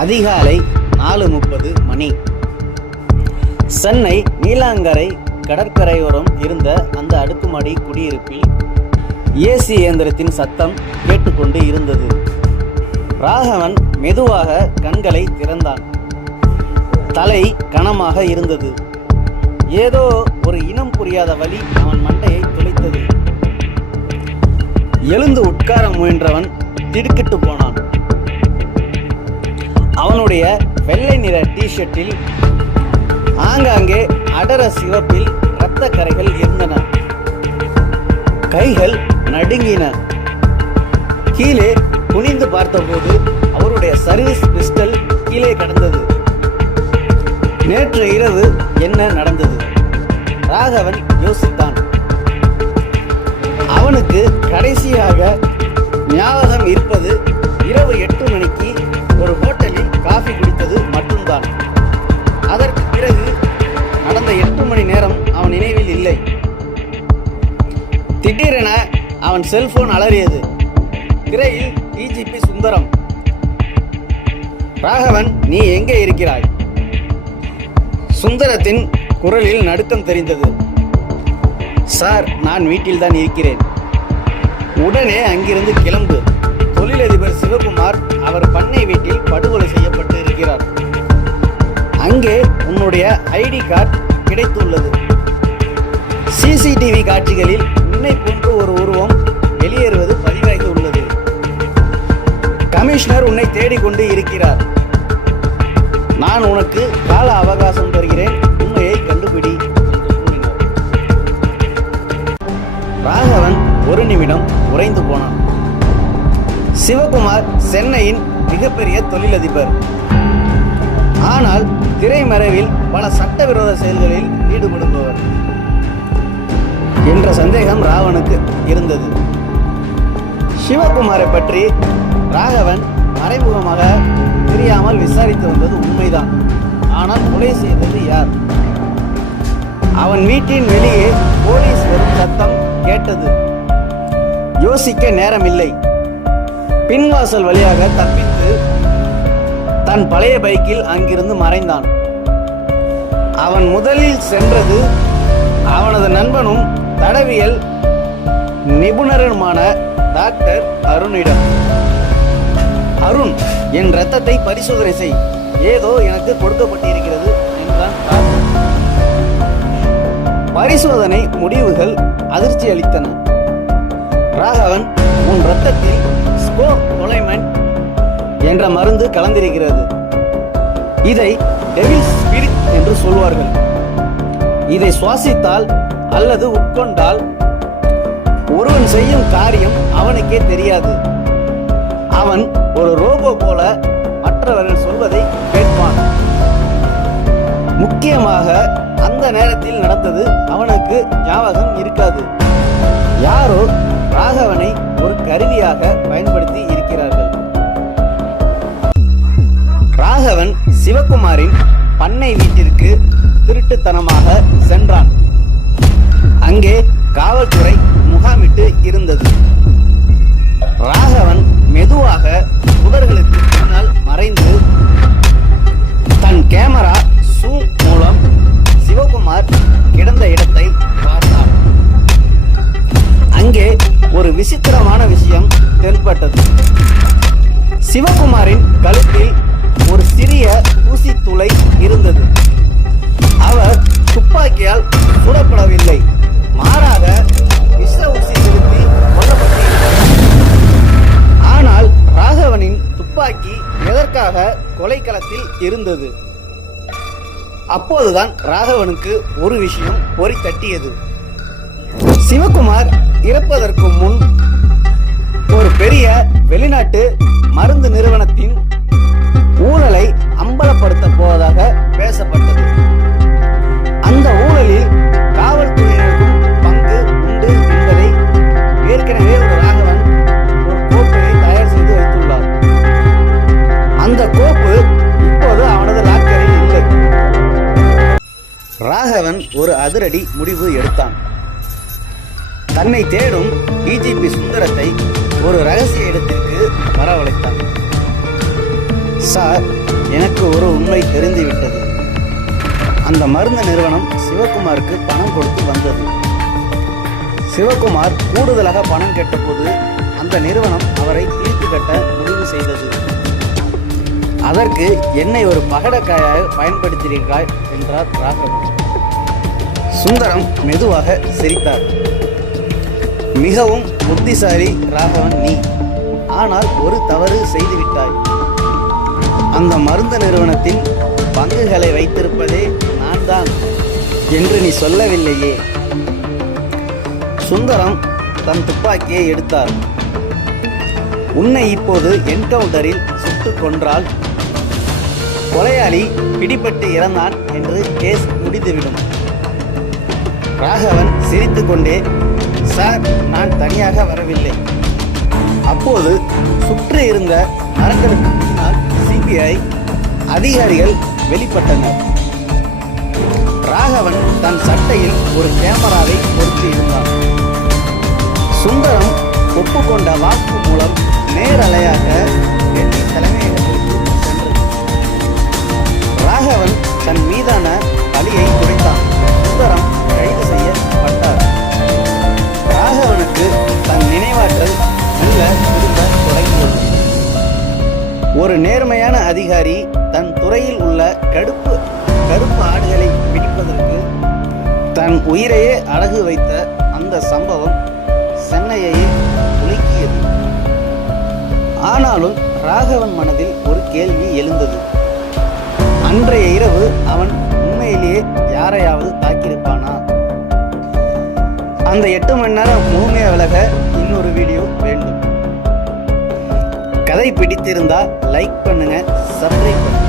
அதிகாலை 4:30 மணி. சென்னை நீலாங்கரை கடற்கரையோரம் இருந்த அந்த அடுக்குமாடி குடியிருப்பில் ஏசி இயந்திரத்தின் சத்தம் கேட்டுக்கொண்டு இருந்தது. ராகவன் மெதுவாக கண்களை திறந்தான். தலை கனமாக இருந்தது. ஏதோ ஒரு இனம் புரியாத வலி அவன் மண்டையை துளைத்தது. எழுந்து உட்கார முயன்றவன் திடுக்கிட்டு போனான். அவனுடைய வெள்ளை நிற டிஷர்ட்டில் ஆங்காங்கே அடர சிவப்பில் இரத்த கரைகள் இருந்தன. கைகள் நடுங்கின. கீழே குனிந்து பார்த்தபோது அவருடைய சர்வீஸ் பிஸ்டல் கீழே கடந்தது. நேற்று இரவு என்ன நடந்தது? ராகவன் யோசித்தான். அவனுக்கு கடைசியாக ஞாபகம் இருப்பது இரவு 8 மணிக்கு ஒரு ஹோட்டலில் காஃபி குடித்தது மட்டும்தான். அதற்கு பிறகு நடந்த 8 மணி நேரம் அவன் நினைவில் இல்லை. திடீரென அவன் செல்போன் அலறியது. திரையில் டிஜிபி சுந்தரம். ராகவன், நீ எங்கே இருக்கிறாய்? சுந்தரத்தின் குரலில் நடுக்கம் தெரிந்தது. சார், நான் வீட்டில்தான் இருக்கிறேன். உடனே அங்கிருந்து கிளம்பு. தொழிலதிபர் சிவகுமார் அவர் பண்ணை வீட்டில் படுகொலை செய்யப்பட்டு இருக்கிறார். அங்கே உன்னுடைய ஐடி கார்டு கிடைத்துள்ளது. சிசிடிவி காட்சிகளில் உன்னை போன்று ஒரு உருவம் வெளியேறுவது பதிவாகி உள்ளது. கமிஷனர் உன்னை தேடிக்கொண்டு இருக்கிறார். நான் உனக்கு கால அவகாசம் தருகிறேன். உண்மையை கண்டுபிடி என்று கூறினார். ராகவன் ஒரு நிமிடம் உறைந்து போனான். சிவகுமார் சென்னையின் மிகப்பெரிய தொழிலதிபர். ஆனால் திரைமறைவில் பல சட்டவிரோத செயல்களில் ஈடுபடுபவர் என்ற சந்தேகம் ராவனுக்கு இருந்தது. சிவகுமாரை பற்றி ராகவன் மறைமுகமாக தெரியாமல் விசாரித்து வந்தது உண்மைதான். ஆனால் கொலை செய்தது யார்? அவன் வீட்டின் வெளியே போலீஸ் வரும் சத்தம் கேட்டது. யோசிக்க நேரமில்லை. பின்வாசல் வழியாக தப்பித்து தன் பழைய பைக்கில் அங்கிருந்து மறைந்தான். அவன் முதலில் சென்றது அவனது நண்பனும் தடவியல் நிபுணருமான டாக்டர் அருணிடம். அருண், என் இரத்தத்தை பரிசோதனை செய். ஏதோ எனக்கு கொடுக்கப்பட்டிருக்கிறது என்றான் டாக்டர். பரிசோதனை முடிவுகள் அதிர்ச்சி அளித்தன. ராகவன், உன் இரத்தத்தில் ஸ்கோபோலைமெண்ட் என்ற மருந்து கலந்திருக்கிறது. இதை டெவில் ஸ்பிரிட் என்று சொல்வார்கள். இதை சுவாசித்தால் அல்லது உட்கொண்டால் ஒருவன் செய்யும் காரியம் அவனுக்கே தெரியாது. அவன் ஒரு ரோபோ போல மற்றவர்கள் சொல்வதை கேட்பான். முக்கியமாக அந்த நேரத்தில் நடந்தது அவனுக்கு ஞாபகம் இருக்காது. யாரோ ராகவனை ஒரு கருவியாக பயன்படுத்தி இருக்கிறார்கள். ராகவன் சிவகுமாரின் பண்ணை வீட்டிற்கு திருட்டுத்தனமாக சென்றான். அங்கே காவல்துறை முகாமிட்டு இருந்தது. ராகவன் மெதுவாக புதர்களுக்கு பின்னால் மறைந்து தன் கேமரா சூம் மூலம் சிவகுமார் கிடந்த இடத்தை பார்த்தான். அங்கே ஒரு விசித்திரமான விஷயம் தென்பட்டது. சிவகுமாரின் கழுத்தில் ஒரு சிறிய ஊசி துளை இருந்தது. அவர் துப்பாக்கியால் சுடப்படவில்லை, மாறாக விஷ ஊசி செலுத்தி கொல்லப்பட்டிருக்கிறார். ஆனால் ராகவனின் துப்பாக்கி எதற்காக கொலைக்களத்தில் இருந்தது? அப்போதுதான் ராகவனுக்கு ஒரு விஷயம் பொறி தட்டியது. சிவகுமார் இறப்பதற்கு முன் ஒரு பெரிய வெளிநாட்டு மருந்து நிறுவனத்தின் ஊழலை அம்பலப்படுத்த போவதாக பேசப்பட்டது. அந்த ஊழலில் காவல்துறையினருக்கும் பங்கு உண்டு என்பதை ஏற்கனவே ஒரு ராகவன் ஒரு கோப்பையை தயார் செய்து வைத்துள்ளார். அந்த கோப்பு இப்போது அவனது லாக்கரில் இல்லை. ராகவன் ஒரு அதிரடி முடிவு எடுத்தான். தன்னை தேடும் டிஜிபி சுந்தரத்தை ஒரு ரகசிய இடத்திற்கு வரவழைத்தான். சார், ஒரு உண்மை தெரிந்துவிட்டது. அந்த மருந்து நிறுவனம் சிவகுமாருக்கு பணம் கொடுத்து வந்தது. சிவகுமார் கூடுதலாக பணம் கேட்டபோது அந்த நிறுவனம் அவரை தீர்த்து கட்ட முடிவு செய்தது. அதற்கு என்னை ஒரு பகடக்காயாக பயன்படுத்தியிருக்கிறாய் என்றார் ராகவன். சுந்தரம் மெதுவாக சிரித்தார். மிகவும் புத்திசாலி ராகவன் நீ. ஆனால் ஒரு தவறு செய்துவிட்டாய். அந்த மருந்து நிறுவனத்தின் பங்குகளை வைத்திருப்பதே நான் தான் என்று நீ சொல்லவில்லையே. சுந்தரம் தன் துப்பாக்கியை எடுத்தார். உன்னை இப்போது என்கவுண்டரில் சுட்டுக் கொன்றால் கொலையாளி பிடிபட்டு இறந்தான் என்று கேஸ் முடிந்துவிடும். ராகவன் சிரித்துக்கொண்டே, சார், நான் தனியாக வரவில்லை. அப்போது சுற்றி இருந்த மரங்களுக்கு பின்னால் சிபிஐ அதிகாரிகள் வெளிப்பட்டனர். ராகவன் தன் சட்டையில் ஒரு கேமராவை பொருத்தி இருந்தான். சுந்தரம் ஒப்புக்கொண்ட வாக்கு மூலம் நேரலையாக டெல்லி தலைமையகத்திற்கு சென்றது. ராகவன் தன் மீதான பழியை குறைத்தான். சுந்தரம் கைது செய்யப்பட்டார். ராகவனுக்கு தன் நினைவாற்றல் மெல்ல திரும்ப தொடங்கியது. ஒரு நேர்மையான அதிகாரி தன் துறையில் உள்ள கருப்பு ஆடுகளை பிடிப்பதற்கு தன் உயிரையே அடகு வைத்த அந்த சம்பவம் சென்னையை உலுக்கியது. ஆனாலும் ராகவன் மனதில் ஒரு கேள்வி எழுந்தது. அன்றைய இரவு அவன் உண்மையிலேயே யாரையாவது தாக்கியிருப்பானா? அந்த 8 மணி நேரம் முழுமையாக விலக இன்னொரு வீடியோ வேண்டும். கதை பிடித்திருந்தா லைக் பண்ணுங்க, சப்ஸ்கிரைப் பண்ணுங்க.